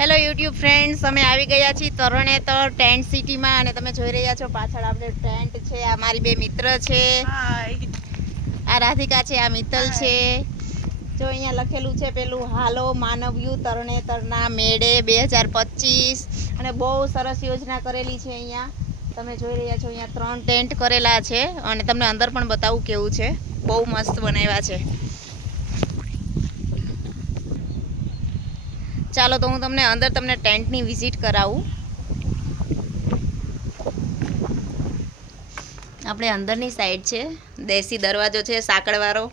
Hello YouTube friends અમે આવી ગયા છીએ તરણેતર ટેન્ટ સિટીમાં અને તમે જોઈ રહ્યા છો પાછળ આપણે ટેન્ટ છે આ મારી બે મિત્ર છે. આ રાધિકા છે આ મિત્તલ છે. જો અહીંયા લખેલું છે પેલું હાલો માનવયુ તરણેતરના મેળે બે હજાર પચીસ અને બહુ સરસ યોજના કરેલી છે અહીંયા. તમે જોઈ રહ્યા છો અહીંયા ત્રણ ટેન્ટ કરેલા છે અને તમને અંદર પણ બતાવું કેવું છે. બહુ મસ્ત બનાવ્યા છે. ચાલો તો હું તમને અંદર તમને ટેન્ટની વિઝિટ કરાવું. આપણે અંદરની સાઈડ છે, દેશી દરવાજો છે, સાંકળવાળો.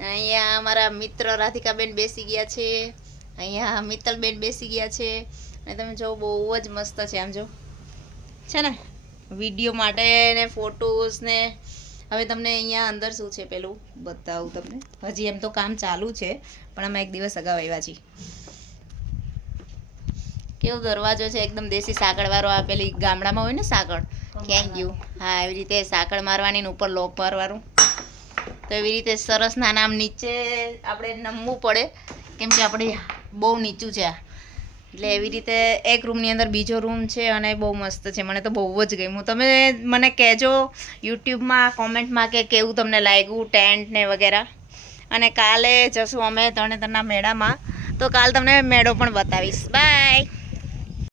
અહીંયા અમારા મિત્ર રાધિકાબેન બેસી ગયા છે, અહીંયા મિત્તલબેન બેસી ગયા છે, અને તમે જો બહુ જ મસ્ત છે, આમ જો. છે ને? વીડિયો માટે ને ફોટોસ ને. હવે તમને અહીંયા અંદર શું છે પેલું બતાવું તમને. હજી એમ તો કામ ચાલુ છે, પણ અમે એક દિવસ અગાઉ આવ્યા છીએ. કેવો દરવાજો છે, એકદમ દેશી સાંકળવાળો આ પેલી ગામડામાં હોય ને સાંકળ, ક્યાંય ગયું? હા, એવી રીતે સાંકળ મારવાની ઉપર લોક મારવાનું. તો એવી રીતે સરસ નાના આમ નીચે આપણે નમવું પડે, કેમ કે આપણે બહુ નીચું છે આ. એટલે એવી રીતે એક રૂમની અંદર બીજો રૂમ છે અને બહુ મસ્ત છે, મને તો બહુ જ ગમ્યું. તમે મને કહેજો યુટ્યુબમાં, કોમેન્ટમાં કે કેવું તમને લાગ્યું, ટેન્ટ ને વગેરે. અને કાલે જશું અમે તરણેતરના મેળામાં. તો કાલ તમને મેળો પણ બતાવીશ. બાય!